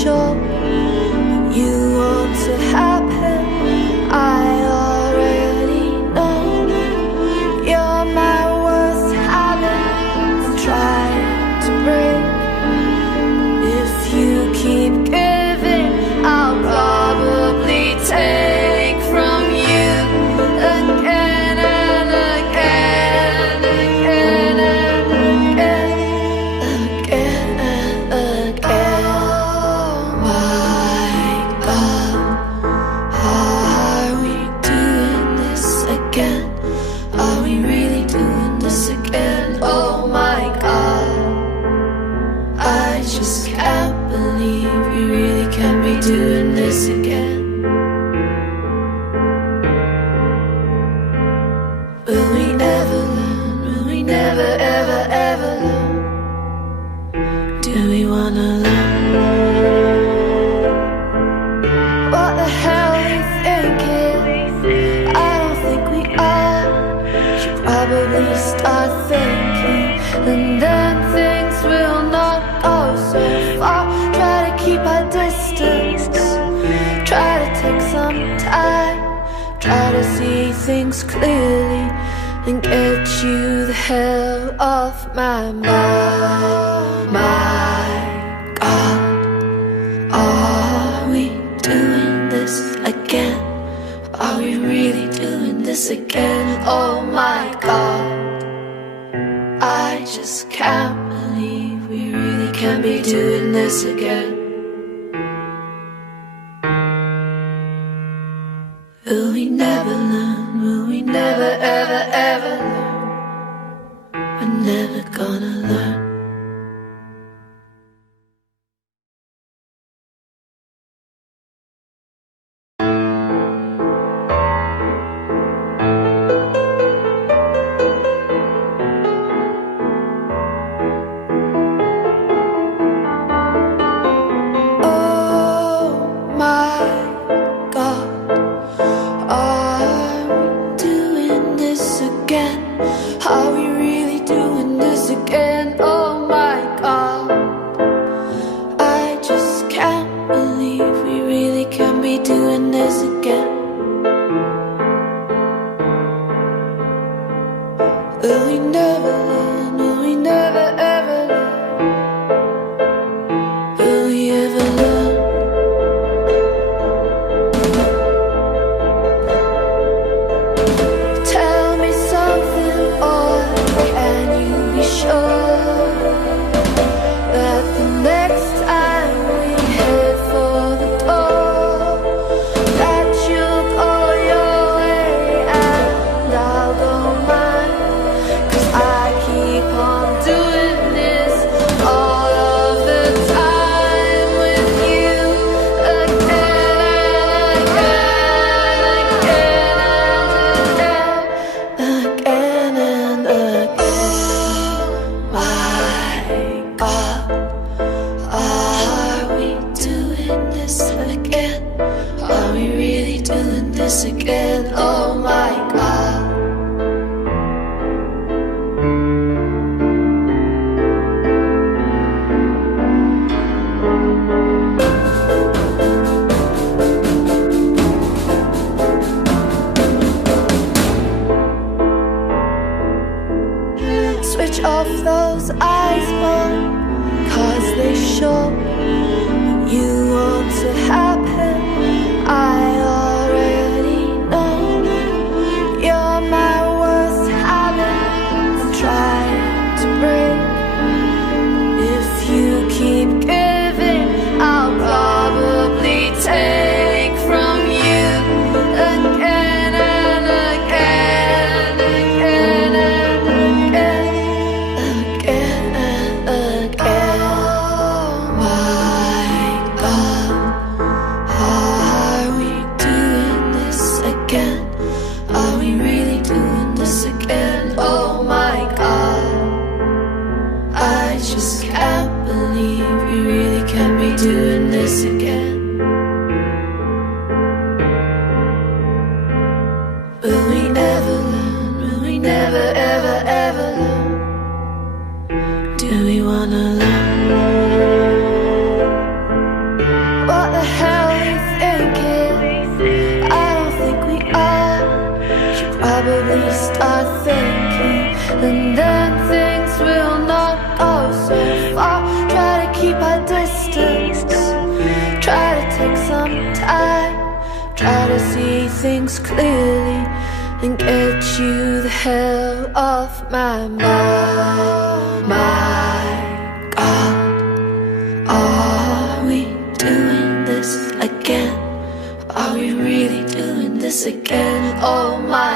sure you want to happen. I already know you're my worst habit. I'm trying to break. If you keep giving, I'll probably take from you again and again, again and again, again and again. Oh my God, are we doing this again? Are we really doing this again? Oh my God, I just can't believe we really can be doing this again. Will we ever learn? Will we never, ever, ever learn? Do we wanna learn? What the hell are you thinking? I don't think we are. Should probably start thinking, and then things will not go so far. Try to keep our distance. Try to take some time. Try to see things clearly and get you the hell off my mind. My God, are we doing this again? Are we really doing this again? Oh my God, I just can't believe we really can be doing this again. Will we never learn? Will we never, ever, ever learn? We're never gonna learn. Oh my God, are we doing this again? Are we really doing this again? Oh my God, I just can't believe we really can be doing this again. Will we never learn? Will we never ever learn? Will we ever learn? Tell me something, or can you be sure that the next time we head for the door, that you'll go your way and I'll go mine? 'Cause I keep on doing this all of the time with you again and again, again and again. My God, are we doing this again? Are we really doing this again? Oh my God. Switch off those eyes, boy, 'cause they show you want to happen. I already know you're my worst habit. I'm trying to break. If you keep giving, I'll probably take from you again and again, again and again, again and again. Oh my God, are we doing this again? Are we really doing this again? Oh my God, I just can't believe we really can be doing this again. Will we ever learn? Will we never, ever, ever learn? Do we wanna learn? to see things clearly and get you the hell off my mind. My God, are we doing this again? Are we really doing this again? Oh my